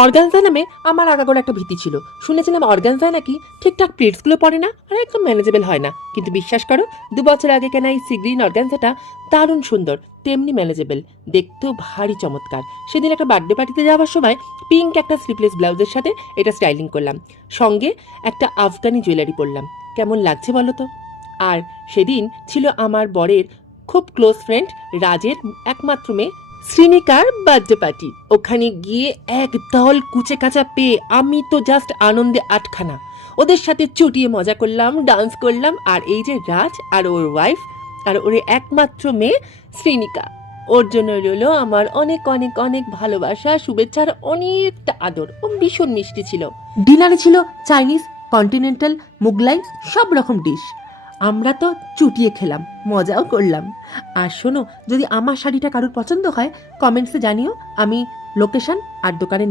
Organza নামে আমার আগাগোড়া একটা ভীতি ছিল। শুনেছিলাম অর্গানজা নাকি ঠিকঠাক প্লেটসগুলো পড়ে না আর একদম ম্যানেজেবল হয় না, কিন্তু বিশ্বাস করো 2 বছর আগে কেনা এই সি গ্রিন অর্গানজাটা দারুণ সুন্দর, তেমনি ম্যানেজেবল, দেখতেও ভারী চমৎকার। সেদিন একটা বার্থডে পার্টিতে যাওয়ার সময় পিঙ্ক একটা স্লিপলেস ব্লাউজের সাথে এটা স্টাইলিং করলাম, সঙ্গে একটা আফগানি জুয়েলারি পরলাম। কেমন লাগছে বলো তো? আর সেদিন ছিল আমার বরের খুব ক্লোজ ফ্রেন্ড রাজের একমাত্র মেয়ে শ্রীনিকার বার্থডে পার্টি। ওখানে গিয়ে একদল কুচে কাচা পেয়ে আমি তো জাস্ট আনন্দে আটখানা। ওদের সাথে চুটিয়ে মজা করলাম, ডান্স করলাম। আর এই যে রাজ আর ওর ওয়াইফ আর ওর একমাত্র মেয়ে শ্রীনিকা, ওর জন্য রইল আমার অনেক অনেক অনেক ভালোবাসা, শুভেচ্ছার অনেকটা আদর। ও ভীষণ মিষ্টি ছিল। ডিনারে ছিল চাইনিজ, কন্টিনেন্টাল, মুগলাই, সব রকম ডিশ। আমরা তো চুটিয়ে খেলাম, মজাও করলাম। আর শোনো, যদি আমার শাড়িটা কারোর পছন্দ হয় কমেন্টসে জানিও, আমি লোকেশন আর দোকানের